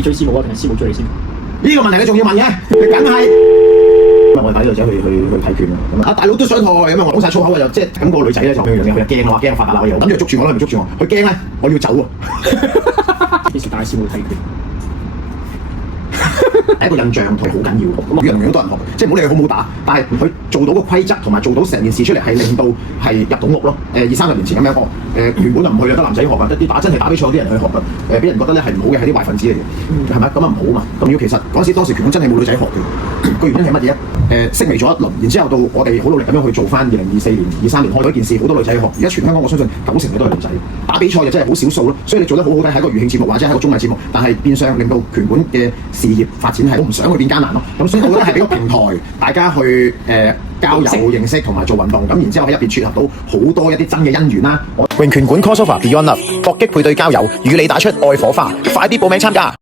你追師母啊，定係師母追你先？呢個問題你仲要問嘅，你梗係。我哋帶呢個仔去睇拳啊！大佬都想學咁啊！我講晒粗口啊！又即係咁個女仔咧就佢又驚我話驚發達啦！我又諗住捉住我啦，唔捉住我，佢驚咧，我要走喎。幾時帶師母睇拳？第一個印象同好緊要，樣樣多人學，即係唔好理佢好唔好打，但係佢做到個規則同埋做到成件事出嚟係令到係入到屋咯。20-30年前咁樣學，原本就唔去啦，得男仔學啊，一啲真係打比賽啲人去學㗎。俾人覺得咧係唔好嘅，係啲壞分子嚟嘅，係咪？咁啊唔好嘛。咁如果其實當時拳館真係冇女仔學嘅，個原因係乜嘢啊？式微咗一輪，然之後到我哋好努力咁樣去做翻2024年、23年開咗一件事，好多女仔去學。而家全香港我相信90%嘅都係女仔。打比賽就真係好少數咯，所以你做得好好睇係一個娛樂節目或者係一個綜藝節目，但係變相令到拳館嘅事業發展係我唔想去變艱難咯。咁所以我覺得係俾個平台大家去交友認識同埋做運動，咁然之後喺入邊撮合到好多一啲真嘅姻緣啦。詠拳館 Crossover Beyond Love 搏擊配對交友，與你打出愛火花，快啲報名參加！